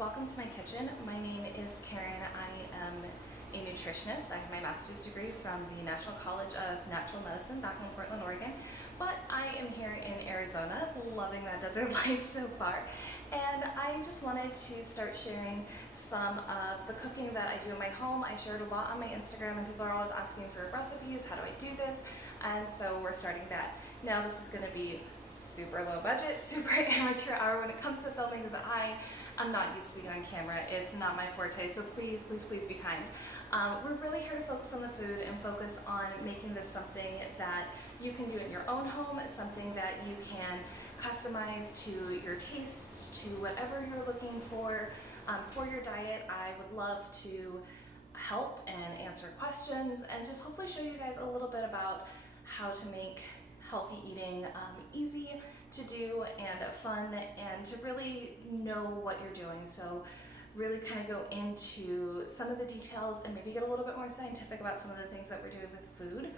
welcome to my kitchen. My name is Karen. I am a nutritionist. I have my master's degree from the National College of Natural Medicine back in Portland, Oregon. But I am here in Arizona, loving that desert life so far. And I just wanted to start sharing some of the cooking that I do in my home. I shared a lot on my Instagram and people are always asking for recipes. How do I do this? And so we're starting that. Now this is going to be super low budget, super amateur hour when it comes to filming because I'm not used to being on camera. It's not my forte, so please, please, please be kind. We're really here to focus on the food and focus on making this something that you can do in your own home, something that you can customize to your taste, to whatever you're looking for your diet. I would love to help and answer questions and just hopefully show you guys a little bit about how to make healthy eating easy to do and fun and to really know what you're doing. So really kind of go into some of the details and maybe get a little bit more scientific about some of the things that we're doing with food.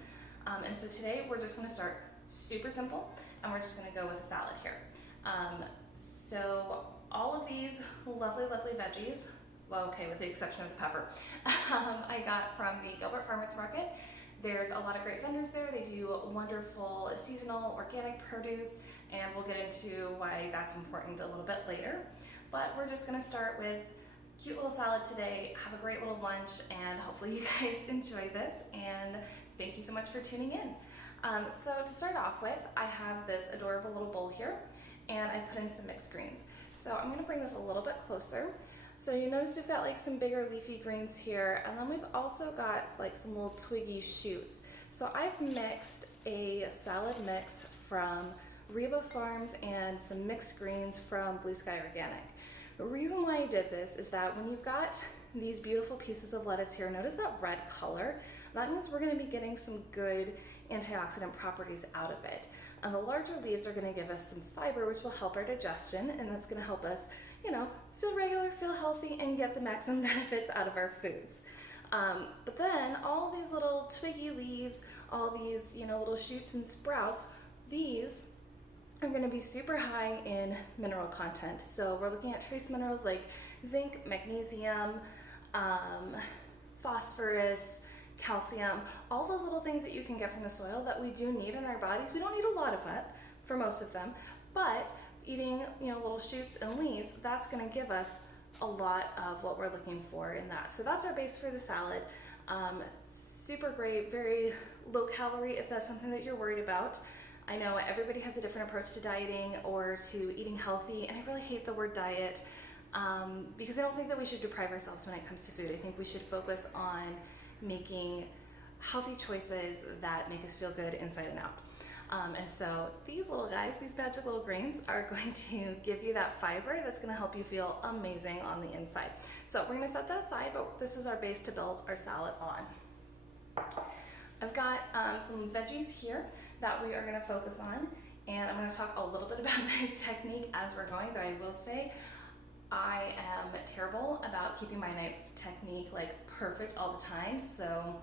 And so today we're just going to start super simple and we're just going to go with a salad here. So all of these lovely, lovely veggies, well, okay, with the exception of the pepper, I got from the Gilbert Farmers Market. There's a lot of great vendors there. They do wonderful seasonal organic produce, and we'll get into why that's important a little bit later. But we're just gonna start with a cute little salad today, have a great little lunch, and hopefully you guys enjoy this, and thank you so much for tuning in. So to start off with, I have this adorable little bowl here, and I put in some mixed greens. So I'm gonna bring this a little bit closer. So you notice we've got like some bigger leafy greens here, and then we've also got like some little twiggy shoots. So I've mixed a salad mix from Reba Farms and some mixed greens from Blue Sky Organic. The reason why I did this is that when you've got these beautiful pieces of lettuce here, notice that red color? That means we're gonna be getting some good antioxidant properties out of it. And the larger leaves are gonna give us some fiber, which will help our digestion, and that's gonna help us, feel regular, feel healthy, and get the maximum benefits out of our foods. But then all these little twiggy leaves, all these, little shoots and sprouts, these are gonna be super high in mineral content. So we're looking at trace minerals like zinc, magnesium, phosphorus, calcium, all those little things that you can get from the soil that we do need in our bodies. We don't need a lot of it for most of them, but eating little shoots and leaves, that's going to give us a lot of what we're looking for in that. So that's our base for the salad. Super great, very low calorie if that's something that you're worried about. I know everybody has a different approach to dieting or to eating healthy, and I really hate the word diet because I don't think that we should deprive ourselves when it comes to food. I think we should focus on making healthy choices that make us feel good inside and out. And so these little guys, these magic little greens are going to give you that fiber that's going to help you feel amazing on the inside. So we're going to set that aside, but this is our base to build our salad on. I've got some veggies here that we are going to focus on, and I'm going to talk a little bit about knife technique as we're going, though I will say I am terrible about keeping my knife technique like perfect all the time, so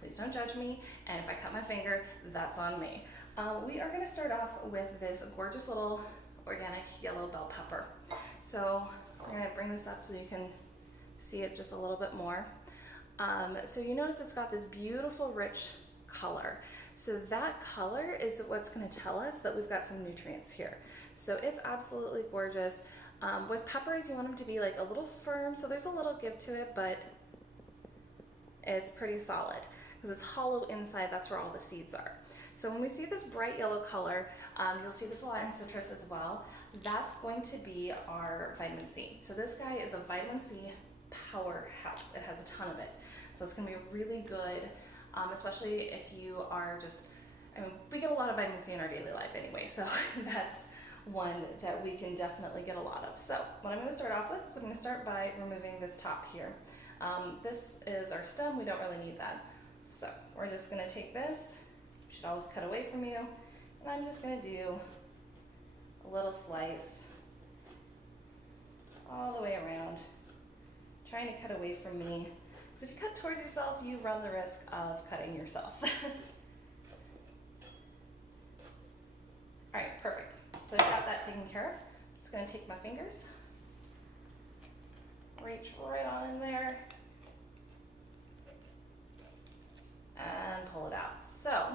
please don't judge me, and if I cut my finger, that's on me. We are going to start off with this gorgeous little organic yellow bell pepper. So I'm going to bring this up so you can see it just a little bit more. So you notice it's got this beautiful rich color. So that color is what's going to tell us that we've got some nutrients here. So it's absolutely gorgeous. With peppers, you want them to be like a little firm, so there's a little give to it, but it's pretty solid because it's hollow inside. That's where all the seeds are. So when we see this bright yellow color, you'll see this a lot in citrus as well. That's going to be our vitamin C. So this guy is a vitamin C powerhouse. It has a ton of it. So it's going to be really good, especially if you are we get a lot of vitamin C in our daily life anyway. So that's one that we can definitely get a lot of. So what I'm going to start off with, I'm going to start by removing this top here. This is our stem. We don't really need that. So we're just going to take this. Should always cut away from you, and I'm just going to do a little slice all the way around, trying to cut away from me, because if you cut towards yourself, you run the risk of cutting yourself. All right, perfect. So I got that taken care of. Just going to take my fingers reach right on in there and pull it out. So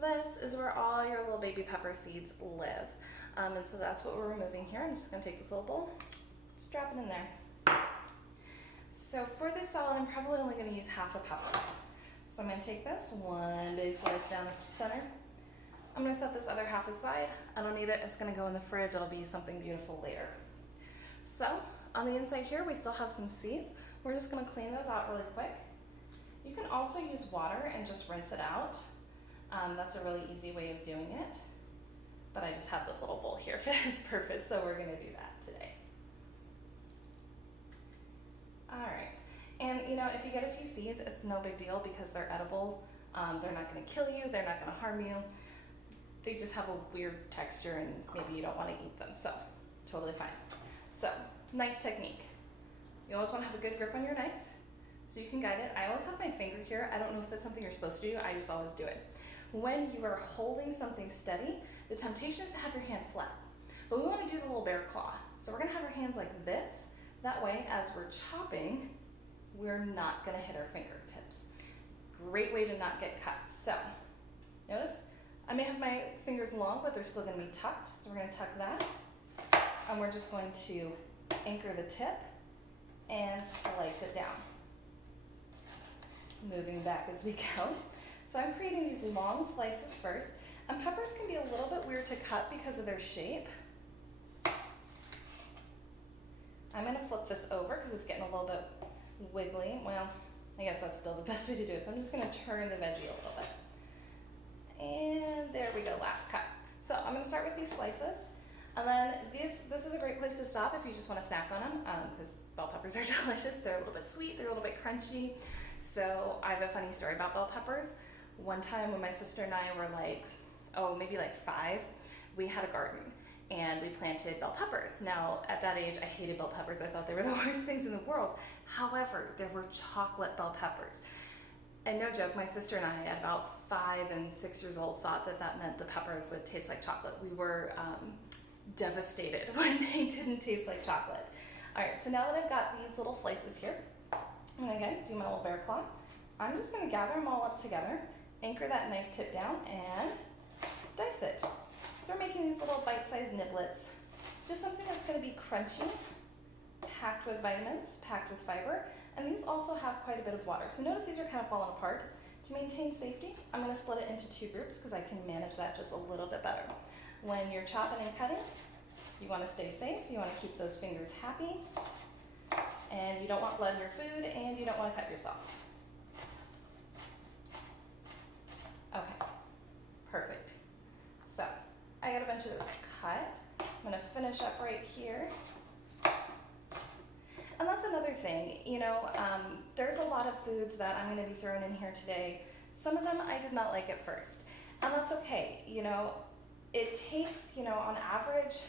this is where all your little baby pepper seeds live. And so that's what we're removing here. I'm just gonna take this little bowl, just drop it in there. So for this salad, I'm probably only gonna use half a pepper. So I'm gonna take this, one big slice down the center. I'm gonna set this other half aside. I don't need it, it's gonna go in the fridge. It'll be something beautiful later. So on the inside here, we still have some seeds. We're just gonna clean those out really quick. You can also use water and just rinse it out. That's a really easy way of doing it. But I just have this little bowl here for this purpose, so we're gonna do that today. All right, and you know, if you get a few seeds, it's no big deal because they're edible. They're not gonna kill you, they're not gonna harm you. They just have a weird texture and maybe you don't wanna eat them, so totally fine. So, knife technique. You always wanna have a good grip on your knife so you can guide it. I always have my finger here. I don't know if that's something you're supposed to do, I just always do it. When you are holding something steady, the temptation is to have your hand flat. But we wanna do the little bear claw. So we're gonna have our hands like this. That way, as we're chopping, we're not gonna hit our fingertips. Great way to not get cut. So, notice, I may have my fingers long, but they're still gonna be tucked. So we're gonna tuck that. And we're just going to anchor the tip and slice it down. Moving back as we go. So I'm creating these long slices first. And peppers can be a little bit weird to cut because of their shape. I'm gonna flip this over because it's getting a little bit wiggly. Well, I guess that's still the best way to do it. So I'm just gonna turn the veggie a little bit. And there we go, last cut. So I'm gonna start with these slices. And then this is a great place to stop if you just wanna snack on them because bell peppers are delicious. They're a little bit sweet, they're a little bit crunchy. So I have a funny story about bell peppers. One time when my sister and I were like, maybe like 5, we had a garden and we planted bell peppers. Now, at that age, I hated bell peppers. I thought they were the worst things in the world. However, there were chocolate bell peppers. And no joke, my sister and I, at about 5 and 6 years old, thought that that meant the peppers would taste like chocolate. We were devastated when they didn't taste like chocolate. All right, so now that I've got these little slices here, I'm gonna again do my little bear claw. I'm just gonna gather them all up together, anchor that knife tip down, and dice it. So we're making these little bite-sized niblets. Just something that's gonna be crunchy, packed with vitamins, packed with fiber, and these also have quite a bit of water. So notice these are kind of falling apart. To maintain safety, I'm gonna split it into 2 groups because I can manage that just a little bit better. When you're chopping and cutting, you wanna stay safe, you wanna keep those fingers happy, and you don't want blood in your food, and you don't wanna cut yourself. Okay, perfect. So, I got a bunch of those cut. I'm gonna finish up right here. And that's another thing, there's a lot of foods that I'm gonna be throwing in here today. Some of them I did not like at first, and that's okay. It takes, on average,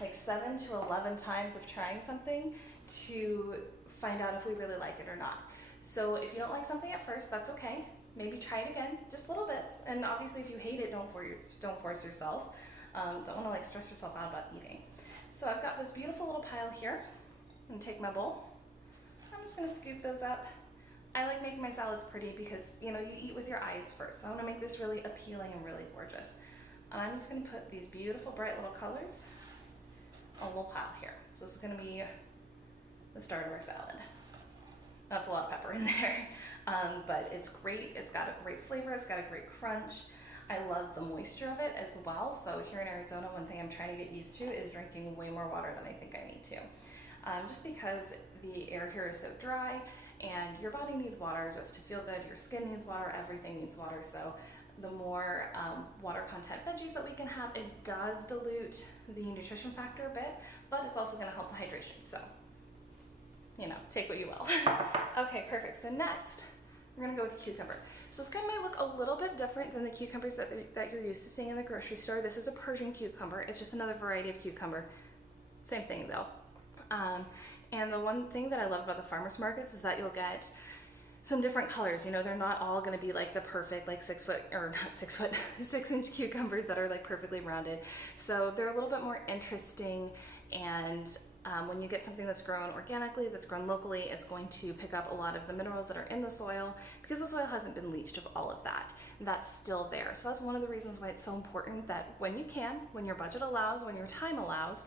like 7 to 11 times of trying something to find out if we really like it or not. So if you don't like something at first, that's okay. Maybe try it again, just little bits. And obviously if you hate it, don't force yourself. Don't wanna stress yourself out about eating. So I've got this beautiful little pile here. I'm gonna take my bowl. I'm just gonna scoop those up. I like making my salads pretty because, you eat with your eyes first. So I wanna make this really appealing and really gorgeous. And I'm just gonna put these beautiful bright little colors on a little pile here. So this is gonna be the start of our salad. That's a lot of pepper in there, but it's great. It's got a great flavor. It's got a great crunch. I love the moisture of it as well. So here in Arizona, one thing I'm trying to get used to is drinking way more water than I think I need to. Just because the air here is so dry and your body needs water just to feel good. Your skin needs water, everything needs water. So the more water content veggies that we can have, it does dilute the nutrition factor a bit, but it's also gonna help the hydration. So, take what you will. Okay, perfect. So next, we're gonna go with cucumber. So this guy may look a little bit different than the cucumbers that you're used to seeing in the grocery store. This is a Persian cucumber. It's just another variety of cucumber. Same thing though. And the one thing that I love about the farmers markets is that you'll get some different colors. They're not all gonna be like the perfect 6-inch cucumbers that are like perfectly rounded. So they're a little bit more interesting and When you get something that's grown organically, that's grown locally, it's going to pick up a lot of the minerals that are in the soil because the soil hasn't been leached of all of that. That's still there. So that's one of the reasons why it's so important that when you can, when your budget allows, when your time allows,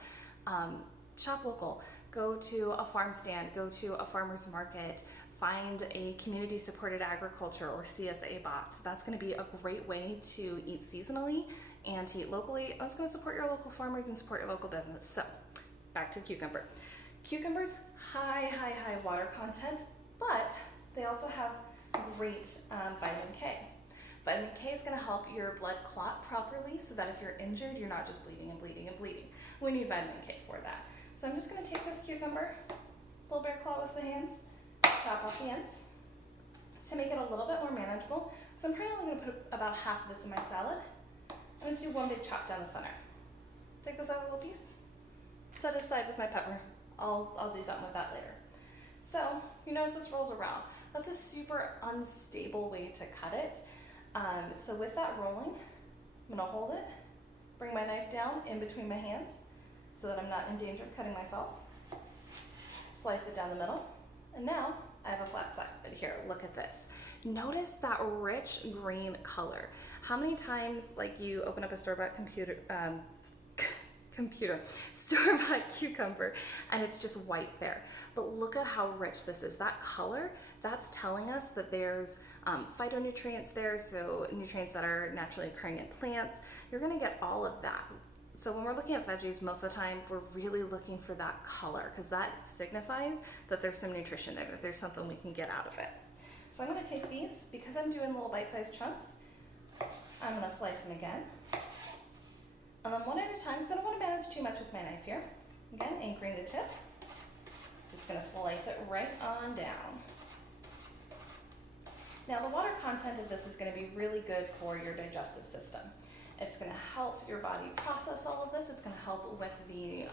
shop local. Go to a farm stand, go to a farmer's market, find a community supported agriculture or CSA bots. That's going to be a great way to eat seasonally and to eat locally. It's going to support your local farmers and support your local business. So back to cucumber. Cucumbers, high water content, but they also have great vitamin K. Vitamin K is going to help your blood clot properly so that if you're injured, you're not just bleeding and bleeding and bleeding. We need vitamin K for that. So I'm just going to take this cucumber, little bear claw with the hands, chop off the ends to make it a little bit more manageable. So I'm probably only going to put about half of this in my salad. I'm just do one big chop down the center. Take this out a little piece. Set it aside with my pepper. I'll do something with that later. So you notice this rolls around. That's a super unstable way to cut it. So with that rolling, I'm gonna hold it, bring my knife down in between my hands so that I'm not in danger of cutting myself. Slice it down the middle. And now I have a flat side, but here, look at this. Notice that rich green color. How many times, like, you open up a store-bought store-bought cucumber and it's just white there, but look at how rich this is. That color, that's telling us that there's phytonutrients there, so nutrients that are naturally occurring in plants. You're going to get all of that. So when we're looking at veggies, most of the time we're really looking for that color because that signifies that there's some nutrition there, that there's something we can get out of it. So I'm going to take these, because I'm doing little bite-sized chunks, I'm going to slice them again. And then one at a time, because I don't want to manage too much with my knife here. Again, anchoring the tip. Just going to slice it right on down. Now the water content of this is going to be really good for your digestive system. It's going to help your body process all of this. It's going to help with the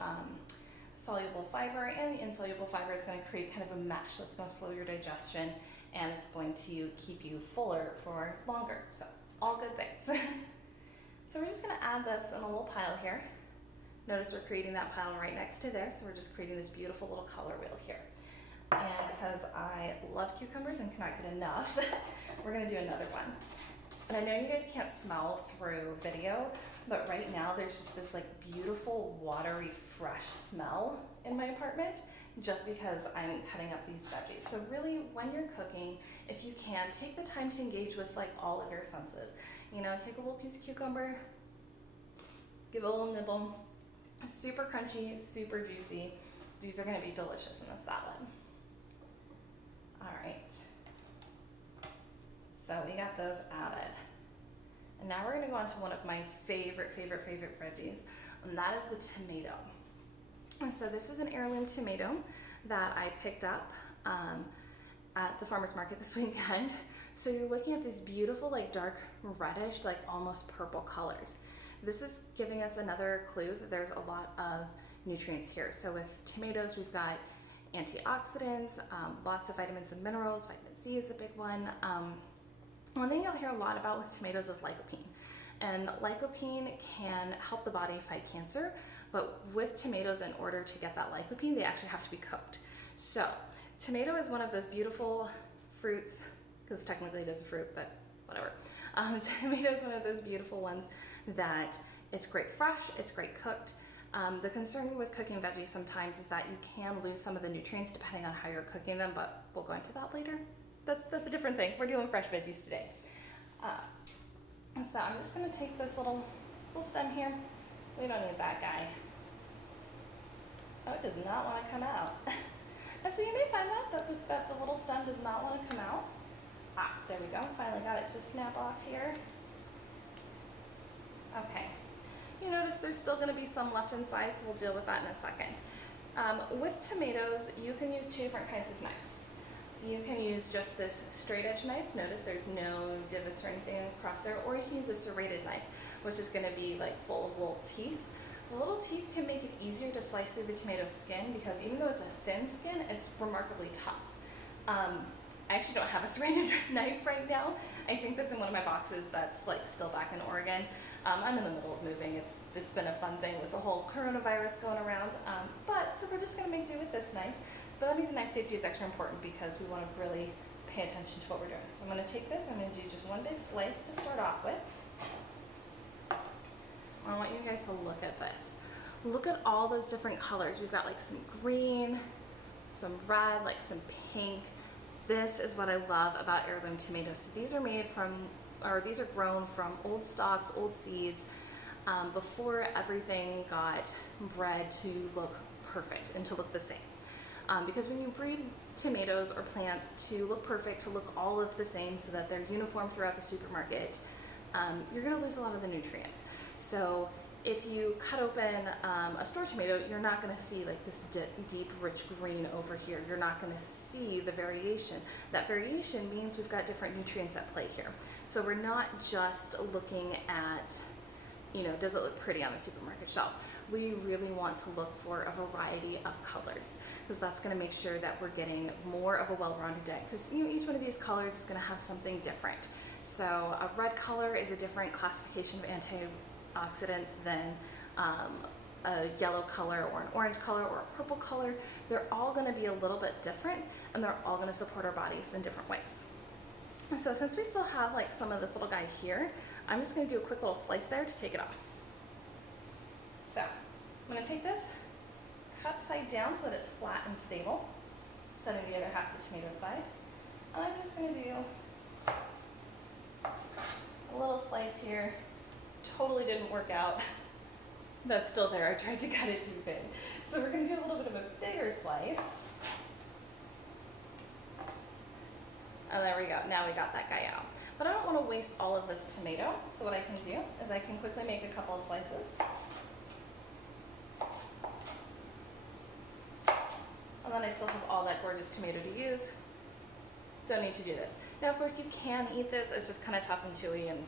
soluble fiber and the insoluble fiber. It's going to create kind of a mesh that's going to slow your digestion, and it's going to keep you fuller for longer. So all good things. So we're just going to add this in a little pile here. Notice we're creating that pile right next to there, so we're just creating this beautiful little color wheel here. And because I love cucumbers and cannot get enough, we're going to do another one. And I know you guys can't smell through video, but right now there's just this like beautiful watery fresh smell in my apartment just because I'm cutting up these veggies. So really, when you're cooking, if you can, take the time to engage with like all of your senses. You know, take a little piece of cucumber, give it a little nibble. Super crunchy, super juicy. These are going to be delicious in the salad. All right. So we got those added. And now we're going to go on to one of my favorite veggies, and that is the tomato. And so this is an heirloom tomato that I picked up at the farmer's market this weekend. So you're looking at these beautiful, like dark reddish, like almost purple colors. This is giving us another clue that there's a lot of nutrients here. So with tomatoes, we've got antioxidants, lots of vitamins and minerals. Vitamin C is a big one. One thing you'll hear a lot about with tomatoes is lycopene. And lycopene can help the body fight cancer, but with tomatoes, in order to get that lycopene, they actually have to be cooked. So tomato is one of those beautiful fruits, because technically it is a fruit, but whatever. Tomato is one of those beautiful ones that it's great fresh, it's great cooked. The concern with cooking veggies sometimes is that you can lose some of the nutrients depending on how you're cooking them, but we'll go into that later. That's a different thing. We're doing fresh veggies today. So I'm just going to take this little stem here. We don't need that guy. Oh, it does not want to come out. And so you may find that the little stem does not want to come out. There we go. Finally got it to snap off here. Okay. You notice there's still going to be some left inside, so we'll deal with that in a second. With tomatoes, you can use two different kinds of knives. You can use just this straight edge knife. Notice there's no divots or anything across there, or you can use a serrated knife, which is going to be like full of little teeth. The little teeth can make it easier to slice through the tomato skin because even though it's a thin skin, it's remarkably tough. I actually don't have a serrated knife right now. I think that's in one of my boxes that's like still back in Oregon. I'm in the middle of moving. It's been a fun thing with the whole coronavirus going around. So we're just gonna make do with this knife. But that means the knife safety is extra important because we want to really pay attention to what we're doing. So I'm gonna take this, I'm gonna do just one big slice to start off with. I want you guys to look at this. Look at all those different colors. We've got like some green, some red, like some pink. This is what I love about heirloom tomatoes. So these are made from, or these are grown from old stalks, old seeds, before everything got bred to look perfect and to look the same. Because when you breed tomatoes or plants to look perfect, to look all of the same so that they're uniform throughout the supermarket, you're gonna lose a lot of the nutrients. So if you cut open a store tomato, you're not gonna see like this deep, rich green over here. You're not gonna see the variation. That variation means we've got different nutrients at play here. So we're not just looking at, does it look pretty on the supermarket shelf? We really want to look for a variety of colors because that's going to make sure that we're getting more of a well-rounded day, because each one of these colors is going to have something different. So a red color is a different classification of antioxidants than a yellow color or an orange color or a purple color. They're all going to be a little bit different, and they're all going to support our bodies in different ways. So since we still have like some of this little guy here, I'm just going to do a quick little slice there to take it off. So I'm going to take this, cut side down so that it's flat and stable, setting the other half of the tomato side. And I'm just going to do a little slice here. Totally didn't work out. That's still there. I tried to cut it too thin. So we're going to do a little bit of a bigger slice. And there we go. Now we got that guy out. But I don't want to waste all of this tomato. So what I can do is I can quickly make a couple of slices. And then I still have all that gorgeous tomato to use. Don't need to do this. Now, of course, you can eat this. It's just kind of tough and chewy, and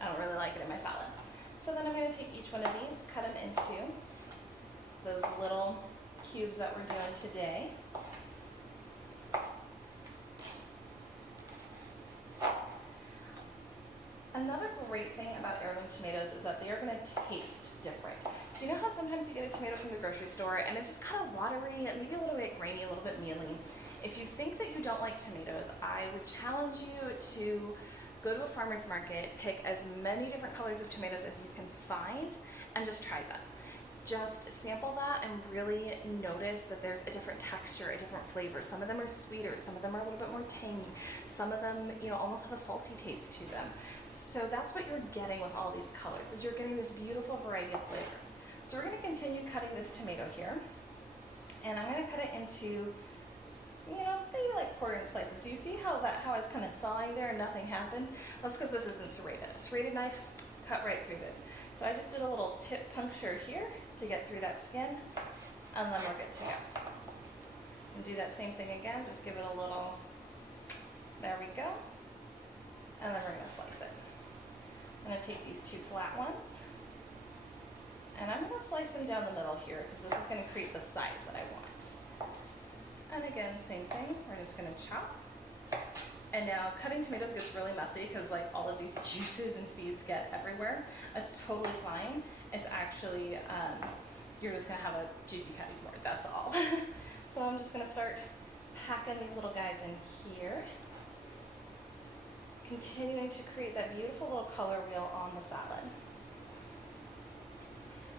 I don't really like it in my salad. So then I'm going to take each one of these, cut them into those little cubes that we're doing today. Another great thing about heirloom tomatoes is that they are going to taste different. So you know how sometimes you get a tomato from the grocery store and it's just kind of watery and maybe a little bit grainy, a little bit mealy. If you think that you don't like tomatoes, I would challenge you to go to a farmer's market, pick as many different colors of tomatoes as you can find, and just try them. Just sample that and really notice that there's a different texture, a different flavor. Some of them are sweeter, some of them are a little bit more tangy, some of them almost have a salty taste to them. So that's what you're getting with all these colors, is you're getting this beautiful variety of flavors. So we're going to continue cutting this tomato here, and I'm going to cut it into, maybe like 1/4 inch slices. So you see how I was kind of sawing there and nothing happened? That's because this isn't serrated. A serrated knife, cut right through this. So I just did a little tip puncture here to get through that skin, and then we're good to go. And do that same thing again, just give it a little, there we go, and then we're going to slice it. I'm going to take these two flat ones, and I'm going to slice them down the middle here because this is going to create the size that I want. And again, same thing, we're just going to chop. And now cutting tomatoes gets really messy because like all of these juices and seeds get everywhere. That's totally fine. It's actually, you're just going to have a juicy cutting board, that's all. So I'm just going to start packing these little guys in here, continuing to create that beautiful little color wheel on the salad.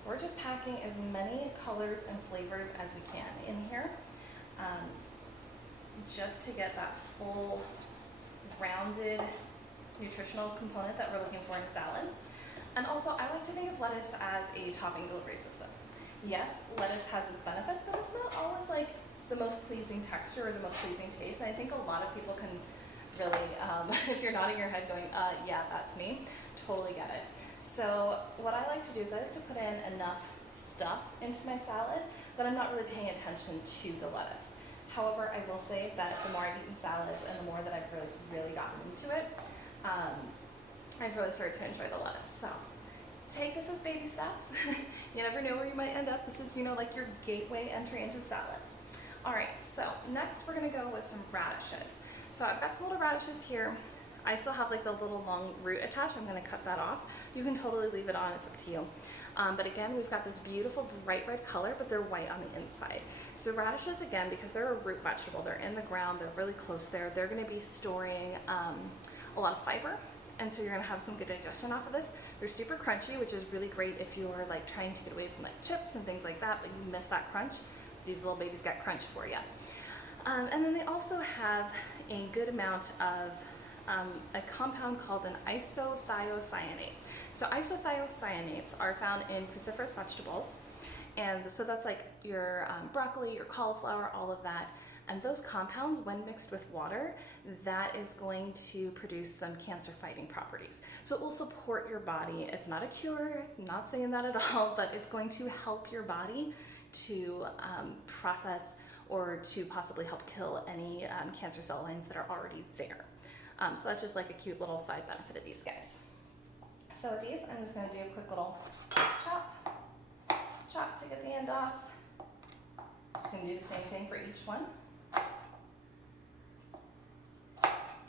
We're just packing as many colors and flavors as we can in here, just to get that full rounded nutritional component that we're looking for in a salad. And also, I like to think of lettuce as a topping delivery system. Yes, lettuce has its benefits, but it's not always like the most pleasing texture or the most pleasing taste. And I think a lot of people can really, if you're nodding your head going, yeah, that's me, totally get it. So what I like to do is I like to put in enough stuff into my salad that I'm not really paying attention to the lettuce. However, I will say that the more I've eaten salads and the more that I've really gotten into it, I've really started to enjoy the lettuce. So take this as baby steps. You never know where you might end up. This is, like your gateway entry into salads. All right, so next we're gonna go with some radishes. So I've got some little radishes here. I still have like the little long root attached. I'm gonna cut that off. You can totally leave it on, it's up to you. But again, we've got this beautiful bright red color, but they're white on the inside. So radishes, again, because they're a root vegetable, they're in the ground, they're really close there, they're gonna be storing a lot of fiber, and so you're gonna have some good digestion off of this. They're super crunchy, which is really great if you are like trying to get away from like chips and things like that, but you miss that crunch. These little babies got crunch for you. And then they also have a good amount of a compound called an isothiocyanate. So isothiocyanates are found in cruciferous vegetables, and so that's like your broccoli, your cauliflower, all of that. And those compounds, when mixed with water, that is going to produce some cancer-fighting properties. So it will support your body. It's not a cure, I'm not saying that at all, but it's going to help your body to process or to possibly help kill any cancer cell lines that are already there. So that's just like a cute little side benefit of these guys. So with these, I'm just gonna do a quick little chop to get the end off. Just gonna do the same thing for each one.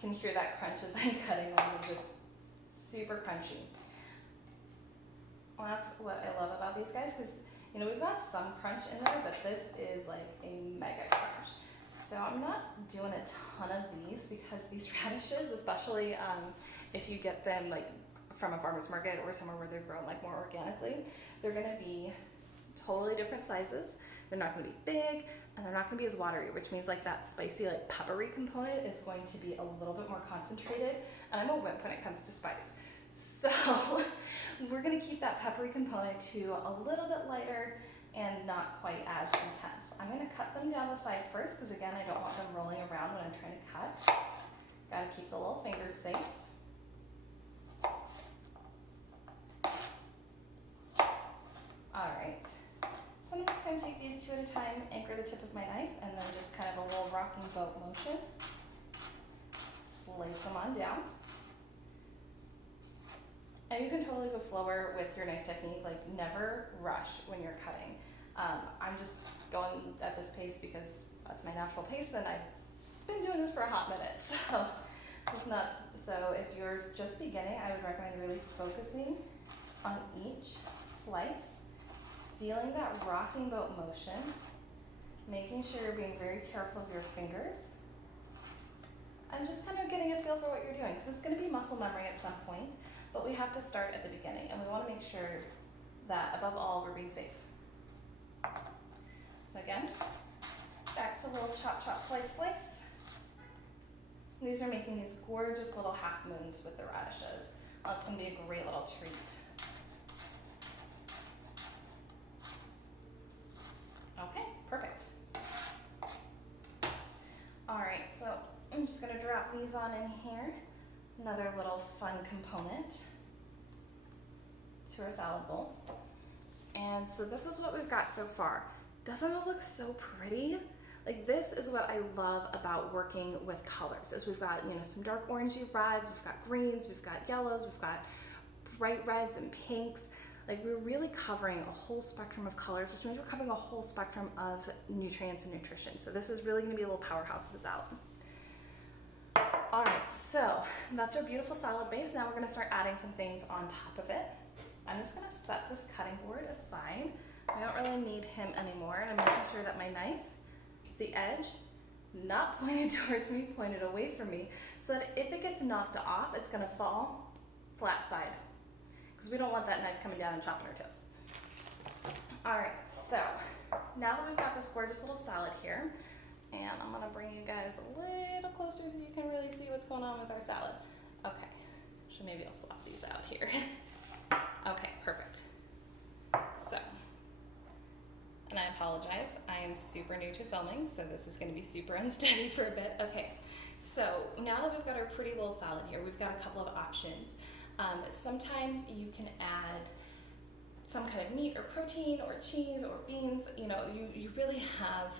You can hear that crunch as I'm cutting them. They're just super crunchy. Well, that's what I love about these guys, because you know, we've got some crunch in there, but this is like a mega crunch. So I'm not doing a ton of these because these radishes, especially if you get them like from a farmer's market or somewhere where they're grown like more organically, they're gonna be totally different sizes. They're not gonna be big, and they're not gonna be as watery, which means like that spicy, like peppery component is going to be a little bit more concentrated. And I'm a wimp when it comes to spice. So we're gonna keep that peppery component to a little bit lighter and not quite as intense. I'm gonna cut them down the side first, because again, I don't want them rolling around when I'm trying to cut. Gotta keep the little fingers safe. All right, so I'm just gonna take these two at a time, anchor the tip of my knife, and then just kind of a little rocking boat motion. Slice them on down. And you can totally go slower with your knife technique, like never rush when you're cutting. I'm just going at this pace because that's my natural pace, and I've been doing this for a hot minute, so this is nuts. So if you're just beginning, I would recommend really focusing on each slice, feeling that rocking boat motion, making sure you're being very careful of your fingers, and just kind of getting a feel for what you're doing, because it's going to be muscle memory at some point. But we have to start at the beginning, and we want to make sure that above all, we're being safe. So again, back to little chop, chop, slice, slice. And these are making these gorgeous little half moons with the radishes. That's going to be a great little treat. Okay, perfect. All right, so I'm just going to drop these on in here. Another little fun component to our salad bowl. And so this is what we've got so far. Doesn't it look so pretty? Like, this is what I love about working with colors, is we've got, you know, some dark orangey reds, we've got greens, we've got yellows, we've got bright reds and pinks. Like, we're really covering a whole spectrum of colors, which means we're covering a whole spectrum of nutrients and nutrition. So this is really gonna be a little powerhouse of a salad. All right, so that's our beautiful salad base. Now we're gonna start adding some things on top of it. I'm just gonna set this cutting board aside. I don't really need him anymore, and I'm making sure that my knife, the edge, not pointed towards me, pointed away from me, so that if it gets knocked off, it's gonna fall flat side, because we don't want that knife coming down and chopping our toes. All right, so now that we've got this gorgeous little salad here, and I'm gonna bring you guys a little closer so you can really see what's going on with our salad. Okay, so maybe I'll swap these out here. Okay, perfect. So, and I apologize, I am super new to filming, so this is gonna be super unsteady for a bit. Okay, so now that we've got our pretty little salad here, we've got a couple of options. Sometimes you can add some kind of meat or protein or cheese or beans. You know, you really have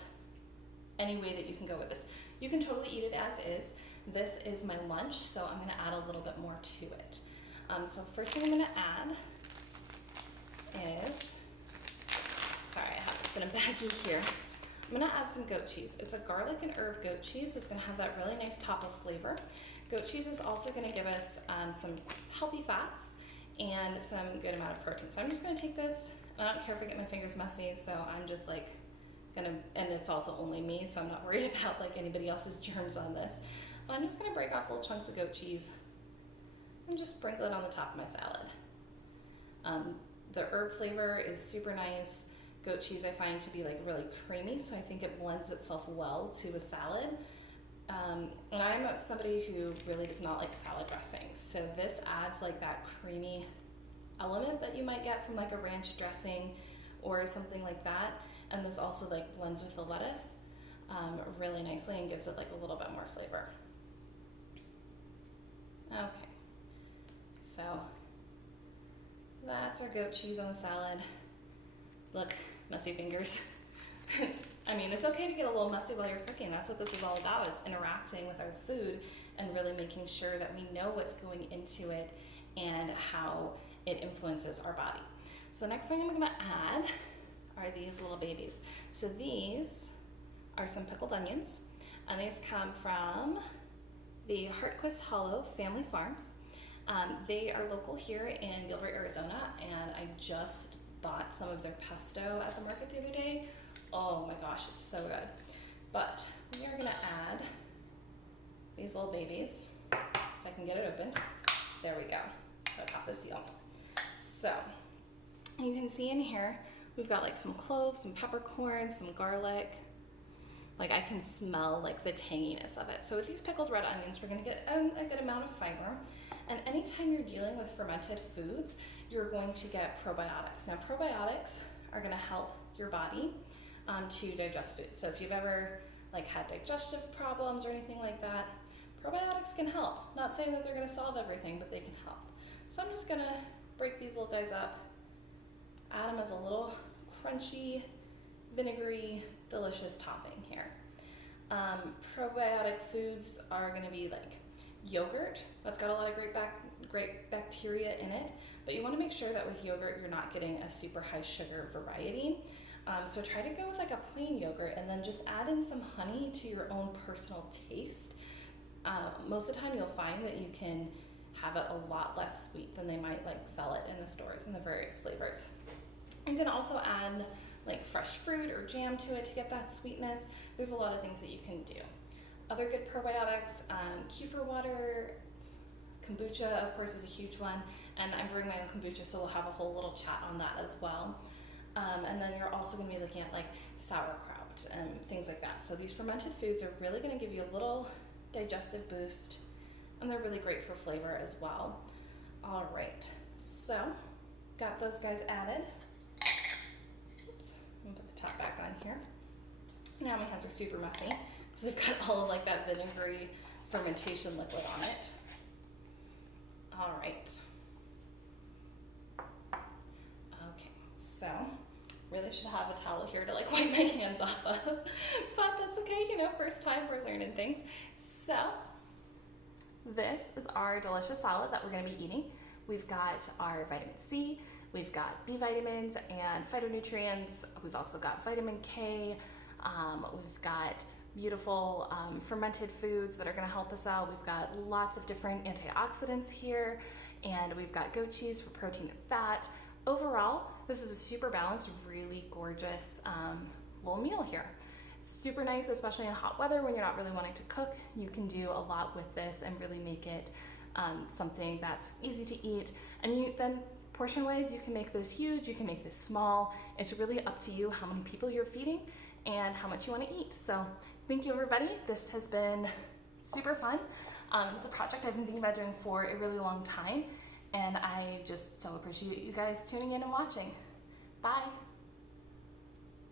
any way that you can go with this. You can totally eat it as is. This is my lunch, so I'm gonna add a little bit more to it. So first thing I'm gonna add is, sorry, I have this in a baggie here. I'm gonna add some goat cheese. It's a garlic and herb goat cheese. It's gonna have that really nice pop of flavor. Goat cheese is also going to give us some healthy fats and some good amount of protein. So I'm just going to take this, and I don't care if I get my fingers messy, so I'm just like gonna, and it's also only me, so I'm not worried about like anybody else's germs on this. But I'm just gonna break off little chunks of goat cheese and just sprinkle it on the top of my salad. The herb flavor is super nice. Goat cheese I find to be like really creamy, so I think it blends itself well to a salad. And I'm somebody who really does not like salad dressings, so this adds like that creamy element that you might get from like a ranch dressing or something like that. And this also like blends with the lettuce really nicely and gives it like a little bit more flavor. Okay, so that's our goat cheese on the salad. Look, messy fingers. I mean, it's okay to get a little messy while you're cooking. That's what this is all about. It's interacting with our food and really making sure that we know what's going into it and how it influences our body. So the next thing I'm gonna add are these little babies. So these are some pickled onions, and these come from the Hartquist Hollow Family Farms. They are local here in Gilbert, Arizona, and I just bought some of their pesto at the market the other day. Oh my gosh, it's so good. But we are gonna add these little babies. If I can get it open. There we go. I got the seal. So you can see in here, we've got like some cloves, some peppercorns, some garlic. Like I can smell like the tanginess of it. So with these pickled red onions, we're gonna get a good amount of fiber. And anytime you're dealing with fermented foods, you're going to get probiotics. Now probiotics are gonna help your body to digest food. So if you've ever like had digestive problems or anything like that, probiotics can help. Not saying that they're gonna solve everything, but they can help. So I'm just gonna break these little guys up, add them as a little crunchy, vinegary, delicious topping here. Probiotic foods are gonna be like yogurt. That's got a lot of great bacteria in it, but you wanna make sure that with yogurt, you're not getting a super high sugar variety. So try to go with like a plain yogurt and then just add in some honey to your own personal taste. Most of the time you'll find that you can have it a lot less sweet than they might like sell it in the stores in the various flavors. You can also add like fresh fruit or jam to it to get that sweetness. There's a lot of things that you can do. Other good probiotics, kefir water, kombucha of course is a huge one, and I'm brewing my own kombucha, so we'll have a whole little chat on that as well. And then you're also going to be looking at like sauerkraut and things like that. So these fermented foods are really going to give you a little digestive boost, and they're really great for flavor as well. All right, so got those guys added. Oops, I'm gonna put the top back on here. Now my hands are super messy because they've got all of like that vinegary fermentation liquid on it. All right. Okay, so really should have a towel here to like wipe my hands off of, but that's okay, you know, first time we're learning things. So this is our delicious salad that we're gonna be eating. We've got our vitamin C, we've got B vitamins and phytonutrients, we've also got vitamin K, we've got beautiful fermented foods that are gonna help us out. We've got lots of different antioxidants here, and we've got goat cheese for protein and fat. Overall, this is a super balanced, really gorgeous little meal here. Super nice, especially in hot weather when you're not really wanting to cook. You can do a lot with this and really make it something that's easy to eat. And then portion-wise, you can make this huge, you can make this small. It's really up to you how many people you're feeding and how much you want to eat. So thank you, everybody. This has been super fun. It's a project I've been thinking about doing for a really long time, and I just so appreciate you guys tuning in and watching. Bye.